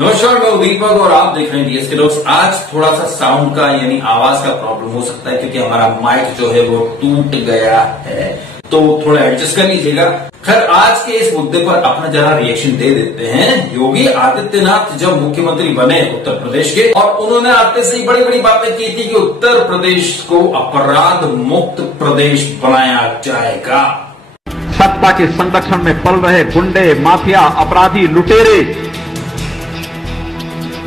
नमस्कार, मैं दीपक और आप देख रहे हैं डीएसके टॉक्स। आज थोड़ा सा साउंड का यानी आवाज का प्रॉब्लम हो सकता है क्योंकि हमारा माइक जो है वो टूट गया है, तो थोड़ा एडजस्ट कर लीजिएगा। खैर, आज के इस मुद्दे पर अपना जरा रिएक्शन दे देते हैं। योगी आदित्यनाथ जब मुख्यमंत्री बने उत्तर प्रदेश के, और उन्होंने आते से ही बड़ी बड़ी बातें की थी कि उत्तर प्रदेश को अपराध मुक्त प्रदेश बनाया जाएगा। सत्ता के संरक्षण में पल रहे गुंडे, माफिया, अपराधी, लुटेरे,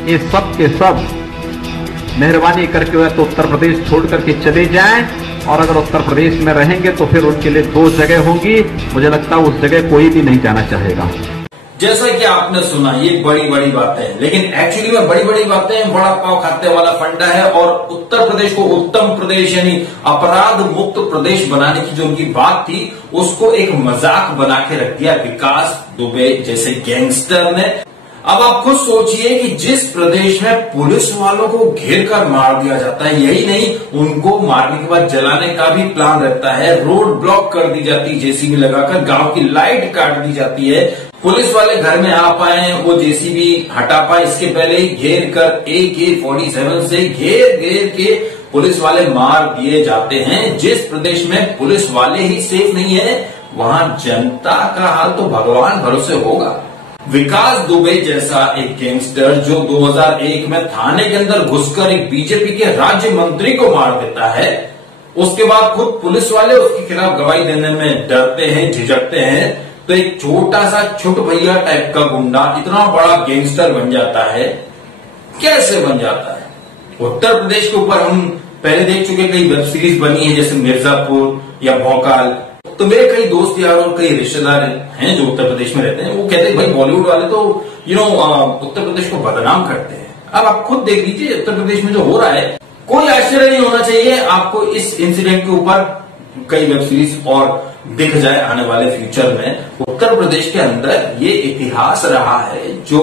ये सब के सब मेहरबानी करके वह तो उत्तर प्रदेश छोड़ करके चले जाएं, और अगर उत्तर प्रदेश में रहेंगे तो फिर उनके लिए दो जगह होंगी। मुझे लगता है उस जगह कोई भी नहीं जाना चाहेगा। जैसा कि आपने सुना, ये बड़ी बड़ी बातें हैं, लेकिन एक्चुअली में बड़ी बड़ी बातें बड़ा पाव खाते वाला फंडा है। और उत्तर प्रदेश को उत्तम प्रदेश यानी अपराध मुक्त प्रदेश बनाने की जो उनकी बात थी, उसको एक मजाक बना के रख दिया विकास दुबे जैसे गैंगस्टर ने। अब आप खुद सोचिए कि जिस प्रदेश में पुलिस वालों को घेर कर मार दिया जाता है, यही नहीं, उनको मारने के बाद जलाने का भी प्लान रहता है, रोड ब्लॉक कर दी जाती है जेसीबी लगाकर, गांव की लाइट काट दी जाती है, पुलिस वाले घर में आ पाए, वो जेसीबी हटा पाए, इसके पहले ही घेर कर AK-47 से घेर के पुलिस वाले मार दिए जाते हैं। जिस प्रदेश में पुलिस वाले ही सेफ नहीं है, वहां जनता का हाल तो भगवान भरोसे होगा। विकास दुबे जैसा एक गैंगस्टर जो 2001 में थाने के अंदर घुसकर एक बीजेपी के राज्य मंत्री को मार देता है, उसके बाद खुद पुलिस वाले उसके खिलाफ गवाही देने में डरते हैं, झिझकते हैं, तो एक छोटा सा छुट भैया टाइप का गुंडा इतना बड़ा गैंगस्टर बन जाता है। कैसे बन जाता है? उत्तर प्रदेश के ऊपर हम पहले देख चुके, कई वेब सीरीज बनी है जैसे मिर्जापुर या भोकाल। तो मेरे कई दोस्त यार और कई रिश्तेदार हैं जो उत्तर प्रदेश में रहते हैं, वो कहते हैं भाई बॉलीवुड वाले तो उत्तर प्रदेश को बदनाम करते हैं। अब आप खुद देख लीजिए उत्तर प्रदेश में जो हो रहा है, कोई आश्चर्य नहीं होना चाहिए आपको इस इंसिडेंट के ऊपर कई वेब सीरीज और दिख जाए आने वाले फ्यूचर में। उत्तर प्रदेश के अंदर ये इतिहास रहा है, जो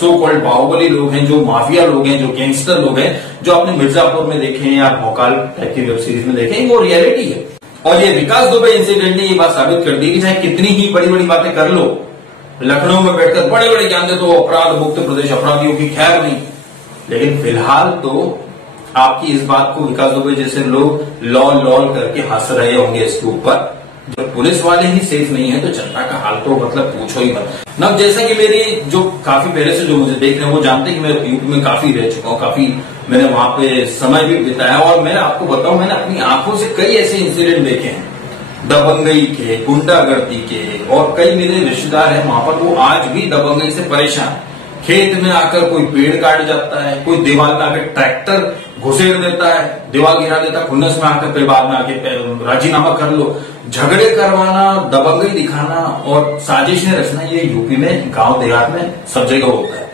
सो कॉल्ड बाहुबली लोग हैं, जो माफिया लोग हैं, जो गैंगस्टर लोग हैं, जो आपने मिर्जापुर में देखे या भोकाल टाइप की वेब सीरीज में देखे, वो रियलिटी है। और ये विकास दुबे इंसिडेंट ने ये बात साबित कर दी कि चाहे कितनी ही बड़ी बड़ी बातें कर लो, लखनऊ में बैठकर बड़े बड़े ज्ञान दे तो अपराध मुक्त प्रदेश, अपराधियों की खैर नहीं, लेकिन फिलहाल तो आपकी इस बात को विकास दुबे जैसे लोग लॉल करके हंस रहे होंगे इसके ऊपर। जब पुलिस वाले ही सेफ नहीं है तो जनता का हाल तो मतलब पूछो ही मत। ना जैसा कि मेरी जो काफी पहले से जो मुझे देख रहे हैं वो जानते हैं कि मैं यूपी में काफी रह चुका हूँ, काफी मैंने वहां पे समय भी बिताया, और मैं आपको बताऊं, मैंने अपनी आंखों से कई ऐसे इंसिडेंट देखे हैं दबंगई के, गुंडागर्दी के, और कई मेरे रिश्तेदार हैं वहां पर, वो आज भी दबंगई से परेशान। खेत में आकर कोई पेड़ काट जाता है, कोई दीवार में आकर ट्रैक्टर घुसेड़ देता है, दीवार गिरा देता है, खुन्नस में आकर, फिर बाद में आके राजीनामा कर लो। झगड़े करवाना, दबंगई दिखाना और साजिशें रचना, ये यूपी में गांव देहात में सब जगह होता है।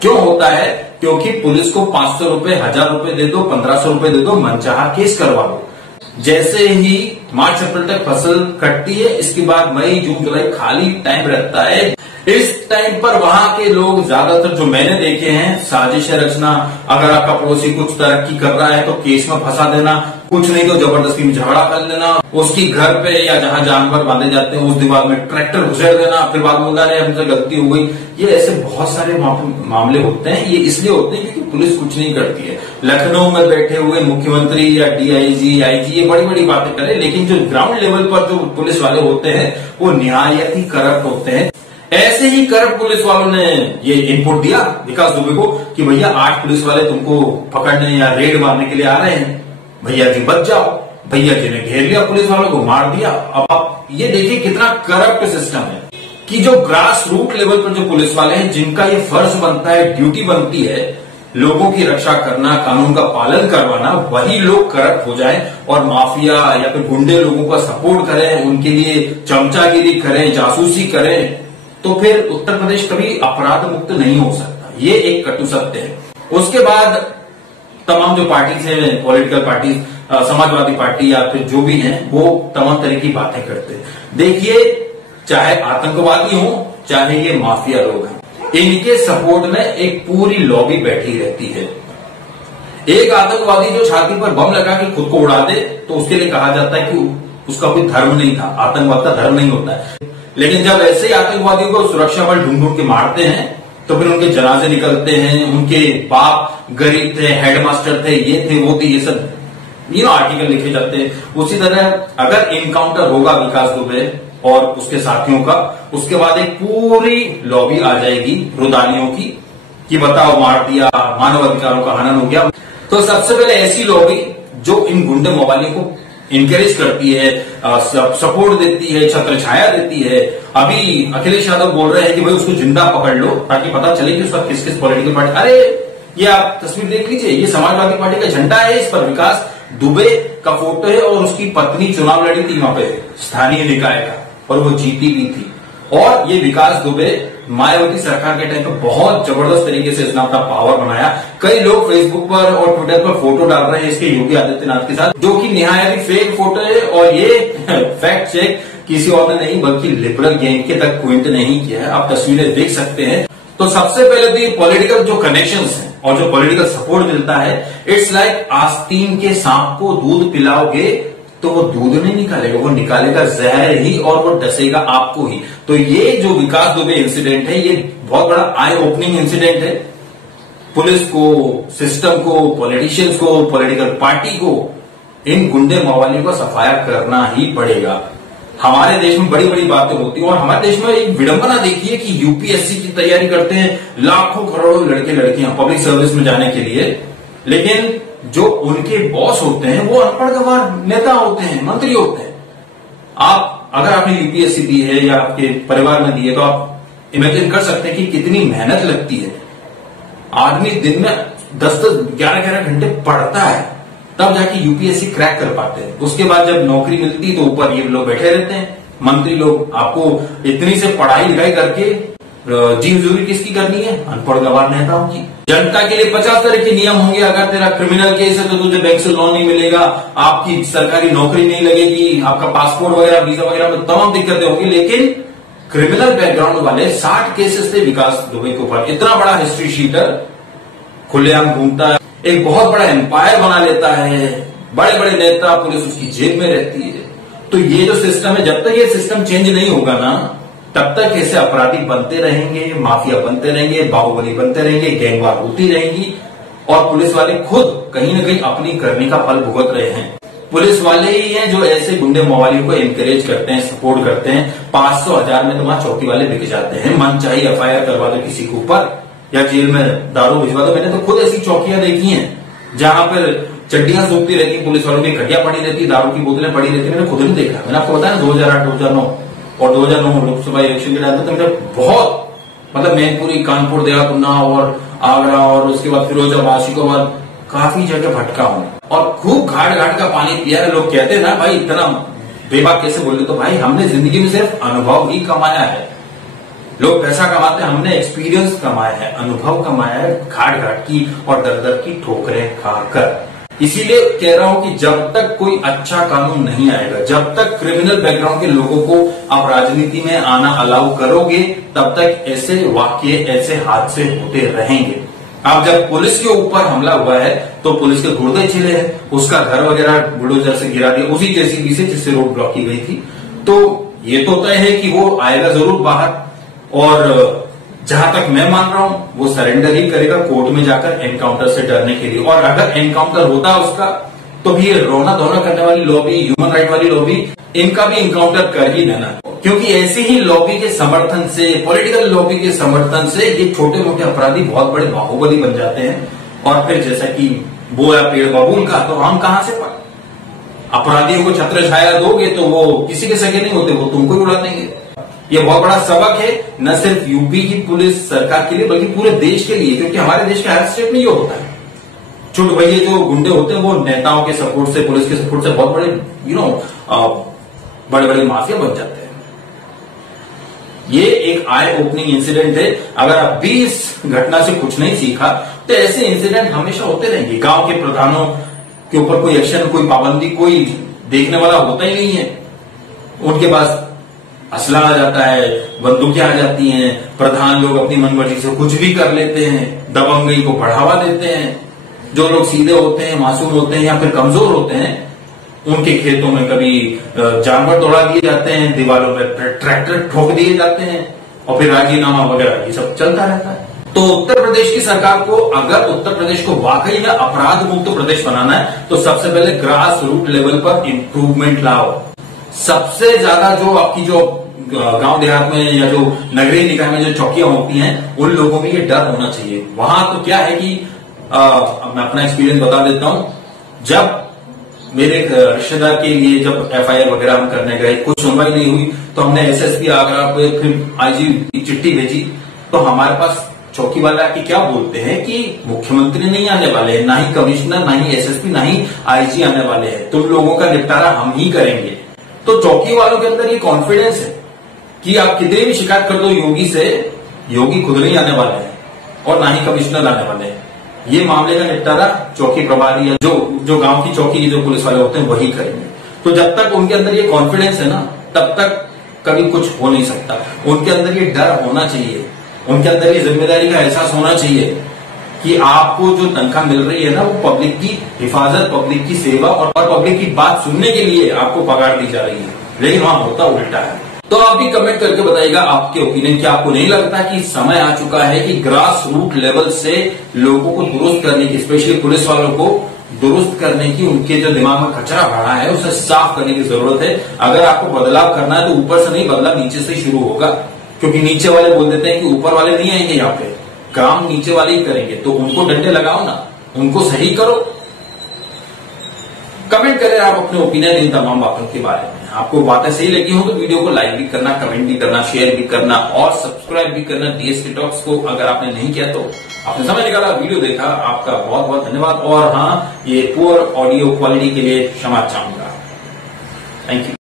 क्यों होता है? क्योंकि पुलिस को 500 रुपए, 1000 रुपए दे दो, 1500 रुपए दे दो, मनचाहा केस करवा दो। जैसे ही मार्च अप्रैल तक फसल कटती है, इसके बाद मई जून जुलाई खाली टाइम रहता है। इस टाइम पर वहां के लोग ज्यादातर जो मैंने देखे हैं, साजिशें रचना, अगर आपका पड़ोसी कुछ तरक्की कर रहा है तो केस में फंसा देना, कुछ नहीं तो जबरदस्ती में झगड़ा कर लेना, उसकी घर पे या जहां जानवर बांधे जाते हैं उस दीवार में ट्रैक्टर घुसेड़ देना, फिर बाद में बोलना नहीं हमसे गलती हो गई। ये ऐसे बहुत सारे मामले होते हैं। ये इसलिए होते हैं क्योंकि पुलिस कुछ नहीं करती है। लखनऊ में बैठे हुए मुख्यमंत्री या DIG, IG ये बड़ी बड़ी बातें करें, लेकिन जो ग्राउंड लेवल पर जो पुलिस वाले होते हैं वो निहायत ही करप्ट होते हैं। ऐसे ही करप्ट पुलिस वालों ने ये इनपुट दिया विकास दुबे को कि भैया 8 पुलिस वाले तुमको पकड़ने या रेड मारने के लिए आ रहे हैं, भैया जी बच जाओ। भैया जी ने घेर लिया, पुलिस वालों को मार दिया। अब आप ये देखिए कितना करप्ट सिस्टम है कि जो ग्रास रूट लेवल पर जो पुलिस वाले हैं, जिनका ये फर्ज बनता है, ड्यूटी बनती है लोगों की रक्षा करना, कानून का पालन करवाना, वही लोग करप्ट हो जाएं और माफिया या फिर गुंडे लोगों का सपोर्ट करें, उनके लिए चमचागिरी करें, जासूसी करें, तो फिर उत्तर प्रदेश कभी अपराध मुक्त नहीं हो सकता। ये एक कटु सत्य है। उसके बाद तमाम जो पार्टीज हैं, पॉलिटिकल पार्टीज, समाजवादी पार्टी या फिर जो भी हैं, वो तमाम तरह की बातें करते हैं। देखिए, चाहे आतंकवादी हो, चाहे ये माफिया लोग हैं, इनके सपोर्ट में एक पूरी लॉबी बैठी रहती है। एक आतंकवादी जो छाती पर बम लगा के खुद को उड़ा दे तो उसके लिए कहा जाता है कि उसका कोई धर्म नहीं था, आतंकवाद का धर्म नहीं होता है। लेकिन जब ऐसे ही आतंकवादियों को सुरक्षा बल ढूंढ ढूंढ के मारते हैं तो फिर उनके जनाजे निकलते हैं, उनके बाप गरीब थे, हेडमास्टर थे, ये थे वो थे, ये सब आर्टिकल लिखे जाते हैं। उसी तरह अगर इनकाउंटर होगा विकास दुबे और उसके साथियों का, उसके बाद एक पूरी लॉबी आ जाएगी रुदानियों की कि बताओ मार दिया, मानव अधिकारों का हनन हो गया। तो सबसे पहले ऐसी लॉबी जो इन गुंडे मवालियों को इनकरेज करती है, सपोर्ट देती है, छत्र छाया देती है। अभी अखिलेश यादव बोल रहे हैं कि भाई उसको जिंदा पकड़ लो ताकि पता चले कि उसका किस किस पॉलिटिकल पार्टी। अरे ये आप तस्वीर देख लीजिए, ये समाजवादी पार्टी का झंडा है, इस पर विकास दुबे का फोटो है और उसकी पत्नी चुनाव लड़ी थी वहां पे स्थानीय निकाय का और वो जीती भी थी। और ये विकास दुबे मायावती सरकार के टाइम पे बहुत जबरदस्त तरीके से इसने अपना पावर बनाया। कई लोग फेसबुक पर और ट्विटर पर फोटो डाल रहे हैं इसके योगी आदित्यनाथ के साथ, जो कि निहायत ही फेक फोटो है। और ये फैक्ट चेक किसी और ने नहीं बल्कि लिबरल गैंग के तक क्विंट नहीं किया है। आप तस्वीरें देख सकते हैं। तो सबसे पहले तो ये पॉलिटिकल जो कनेक्शंस हैं और जो पॉलिटिकल सपोर्ट मिलता है, इट्स लाइक आस्तीन के सांप को दूध पिलाओगे तो वो दूध नहीं निकालेगा, वो निकालेगा जहर ही और वो डसेगा आपको ही। तो ये जो विकास दुबे इंसिडेंट है, ये बहुत बड़ा आई ओपनिंग इंसिडेंट है। पुलिस को, सिस्टम को, पॉलिटिशियंस को, पॉलिटिकल पार्टी को इन गुंडे मवालियों का सफाया करना ही पड़ेगा। हमारे देश में बड़ी बड़ी बातें होती हैं और हमारे देश में एक विडंबना देखिए कि यूपीएससी की तैयारी करते हैं लाखों करोड़ों लड़के लड़कियां पब्लिक सर्विस में जाने के लिए, लेकिन जो उनके बॉस होते हैं वो अनपढ़ गंवार नेता होते हैं, मंत्री होते हैं। आप अगर आपने यूपीएससी दी है या आपके परिवार में दी है तो आप इमेजिन कर सकते हैं कि कितनी मेहनत लगती है। आदमी दिन में 10-10, 11-11 घंटे पढ़ता है तब जाके यूपीएससी क्रैक कर पाते हैं। उसके बाद जब नौकरी मिलती तो ऊपर ये लोग बैठे रहते हैं, मंत्री लोग। आपको इतनी से पढ़ाई लिखाई करके जी हुजूरी किसकी करनी है? अनपढ़ गंवार नेताओं की। जनता के लिए 50 तरह के नियम होंगे। अगर तेरा क्रिमिनल केस है तो तुझे बैंक से लोन नहीं मिलेगा, आपकी सरकारी नौकरी नहीं लगेगी, आपका पासपोर्ट वगैरह, वीजा वगैरह में तमाम दिक्कतें होंगी। लेकिन क्रिमिनल बैकग्राउंड वाले 60 केसेस थे विकास दुबे के ऊपर। इतना बड़ा हिस्ट्री शीटर खुलेआम घूमता है, एक बहुत बड़ा एम्पायर बना लेता है, बड़े बड़े नेता, पुलिस उसकी जेब में रहती है। तो ये जो सिस्टम है, जब तक ये सिस्टम चेंज नहीं होगा ना, तब तक ऐसे अपराधी बनते रहेंगे, माफिया बनते रहेंगे, बाहुबली बनते रहेंगे, गैंगवार होती रहेंगी और पुलिस वाले खुद कहीं ना कहीं अपनी करने का फल भुगत रहे हैं। पुलिस वाले ही हैं जो ऐसे गुंडे मवालियों को एनकरेज करते हैं, सपोर्ट करते हैं। 500-1000 में तो वहां चौकी वाले बिक जाते हैं। मन चाहिए एफआईआर करवा दो किसी के ऊपर या जेल में दारू भिजवा दो। मैंने तो खुद ऐसी चौकियां देखी हैं जहां पर चड्डियां सूखती रहती, पुलिस वालों की खटिया पड़ी रहती, दारू की बोतलें पड़ी रहती। मैंने खुद नहीं देखा। मैंने आपको बताया ना 2008, 2009 और 2009 लोकसभा इलेक्शन के टाइम तो मैंने बहुत मैनपुरी, कानपुर, देहात और आगरा और उसके बाद फिरोजाबाद, शिकोबाद, काफी जगह भटका हूं और खूब घाट घाट का पानी पिया है। लोग कहते हैं ना भाई इतना बेबाक कैसे बोल रहे, तो भाई हमने जिंदगी में सिर्फ अनुभव ही कमाया है। लोग पैसा कमाते हैं, हमने एक्सपीरियंस कमाया है, अनुभव कमाया है, घाट घाट की और दर दर की ठोकरें खाकर। इसीलिए कह रहा हूं कि जब तक कोई अच्छा कानून नहीं आएगा, जब तक क्रिमिनल बैकग्राउंड के लोगों को आप राजनीति में आना अलाउ करोगे, तब तक ऐसे वाकये, ऐसे हादसे होते रहेंगे। अब जब पुलिस के ऊपर हमला हुआ है तो पुलिस के गुर्दे छिले हैं, उसका घर वगैरह बुलडोजर से गिरा दिया, उसी जेसीबी से जिससे रोड ब्लॉक की गई थी। तो ये तो तय है कि वो आएगा जरूर बाहर और जहां तक मैं मान रहा हूं वो सरेंडर ही करेगा कोर्ट में जाकर एनकाउंटर से डरने के लिए। और अगर एनकाउंटर होता उसका तो भी ये रोना धोना करने वाली लॉबी, ह्यूमन राइट वाली लॉबी, इनका भी एनकाउंटर कर ही देना, क्योंकि ऐसे ही लॉबी के समर्थन से, पॉलिटिकल लॉबी के समर्थन से ये छोटे मोटे अपराधी बहुत बड़े बाहुबली बन जाते हैं। और फिर जैसा कि बोया पेड़ बबूल का, तो हम कहां से पाए? अपराधियों को छत्र छाया दोगे तो वो किसी के सगे नहीं होते, वो तुमको ही उड़ा देंगे। ये बहुत बड़ा सबक है न सिर्फ यूपी की पुलिस सरकार के लिए बल्कि पूरे देश के लिए, क्योंकि हमारे देश के हर स्टेट में ये होता है। छोटे भैया जो गुंडे होते हैं वो नेताओं के सपोर्ट से, पुलिस के सपोर्ट से बहुत बड़े बड़े बड़े माफिया बन जाते हैं। ये एक आई ओपनिंग इंसिडेंट है। अगर आप भी इस घटना से कुछ नहीं सीखा तो ऐसे इंसिडेंट हमेशा होते रहेंगे। गांव के प्रधानों के ऊपर कोई एक्शन, कोई पाबंदी, कोई देखने वाला होता ही नहीं है। उनके पास असला आ जाता है, बंदूकें आ जाती हैं, प्रधान लोग अपनी मनमर्जी से कुछ भी कर लेते हैं, दबंगई को बढ़ावा देते हैं। जो लोग सीधे होते हैं, मासूम होते हैं या फिर कमजोर होते हैं, उनके खेतों में कभी जानवर दौड़ा दिए जाते हैं, दीवारों में ट्रैक्टर ठोक दिए जाते हैं और फिर राजीनामा वगैरह ये सब चलता रहता है। तो उत्तर प्रदेश की सरकार को अगर उत्तर प्रदेश को वाकई में अपराध मुक्त प्रदेश बनाना है तो सबसे पहले ग्रास रूट लेवल पर इंप्रूवमेंट लाओ। सबसे ज्यादा जो आपकी जो गांव देहात में या जो नगरीय निकाय में जो चौकियां होती हैं उन लोगों में ये डर होना चाहिए। वहां तो क्या है कि मैं अपना एक्सपीरियंस बता देता हूं। जब मेरे रिश्तेदार के लिए जब एफआईआर वगैरह हम करने गए, कुछ सुनवाई नहीं हुई, तो हमने एसएसपी आगरा पे फिर आईजी की चिट्ठी भेजी। तो हमारे पास चौकी वाले आके क्या बोलते हैं कि मुख्यमंत्री नहीं आने वाले हैं, ना ही कमिश्नर, ना ही एसएसपी, ना ही आईजी आने वाले हैं, तुम लोगों का निपटारा हम ही करेंगे। तो चौकी वालों के अंदर ये कॉन्फिडेंस है कि आप कितनी भी शिकायत कर दो योगी से, योगी खुद नहीं आने वाले हैं और ना ही कमिश्नर आने वाले हैं। ये मामले का निपटारा चौकी प्रभारी या जो गांव की चौकी जो पुलिस वाले होते हैं वही करेंगे। तो जब तक उनके अंदर ये कॉन्फिडेंस है ना, तब तक कभी कुछ हो नहीं सकता। उनके अंदर ये डर होना चाहिए, उनके अंदर ये जिम्मेदारी का एहसास होना चाहिए कि आपको जो तनख्वाह मिल रही है ना, वो पब्लिक की हिफाजत, पब्लिक की सेवा और पब्लिक की बात सुनने के लिए आपको पगार दी जा रही है। लेकिन वहां होता उल्टा है। तो आप भी कमेंट करके बताइएगा आपके ओपिनियन। क्या आपको नहीं लगता कि समय आ चुका है कि ग्रास रूट लेवल से लोगों को दुरुस्त करने की, स्पेशली पुलिस वालों को दुरुस्त करने की, उनके जो दिमाग में कचरा भरा है उसे साफ करने की जरूरत है। अगर आपको बदलाव करना है तो ऊपर से नहीं, बदलाव नीचे से ही शुरू होगा। क्योंकि नीचे वाले बोल देते हैं कि ऊपर वाले नहीं आएंगे, यहाँ पे काम नीचे वाले ही करेंगे। तो उनको डंडे लगाओ ना, उनको सही करो। कमेंट करें आप अपने ओपिनियन इन तमाम बातों के बारे में। आपको बातें सही लगी हो तो वीडियो को लाइक भी करना, कमेंट भी करना, शेयर भी करना और सब्सक्राइब भी करना डीएसके टॉक्स को। अगर आपने नहीं किया तो आपने समय निकाला, वीडियो देखा, आपका बहुत बहुत धन्यवाद। और हाँ, ये पुअर ऑडियो क्वालिटी के लिए क्षमा चाहूंगा। Thank you.